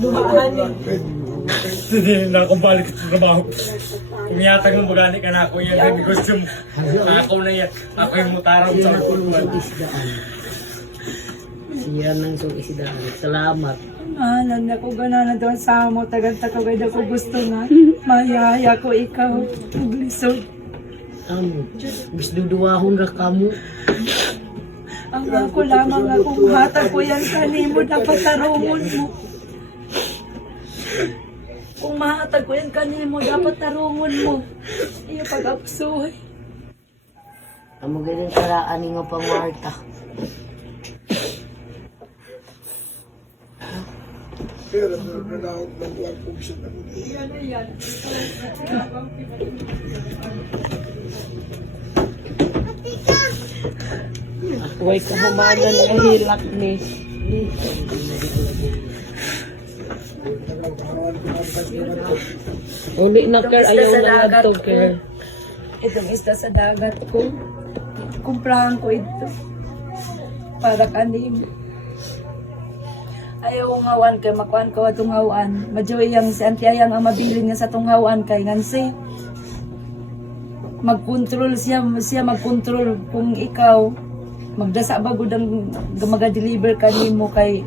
Dumaan eh. Hindi na ako balik sa trabaho. Kumiyatag mo magani ka na ako yan sa negosyo mo. Ako na yan. Ako yung mutarang sa magkulkuhan. Siya nang isdaan. Salamat. Mahalan na ko gana doon sa mo. Tagal-tagay na ko gusto nga. Mayaya ko ikaw. Paglisod. Kamu. Bis duduwahon ra kamu. Ang ako lamang akong hatag ko yan kanimo. Dapat tarungon mo. Kung mahatag ko yan kanimo, dapat tarungon mo. Iyo pag-apsuhay. Amo ganyan karaan nga pangwarta. Pero naglalawag ng buwan po siya na muna. Yan na yan. Huwag kahamanan nga hilak ni. Uli na ker, ayaw na nga to ker. Itong isda sa dagat ko. Kumprahan ko ito. Para kanim. Ayaw ngawan kay makuan ko atong hawan. Madyoy yang si antiyayang ang mabilin nga sa tong hawan kay ngansi. Magkontrol siya magkontrol kung ikaw magdasa ba gud ang maga-deliver kanimo kay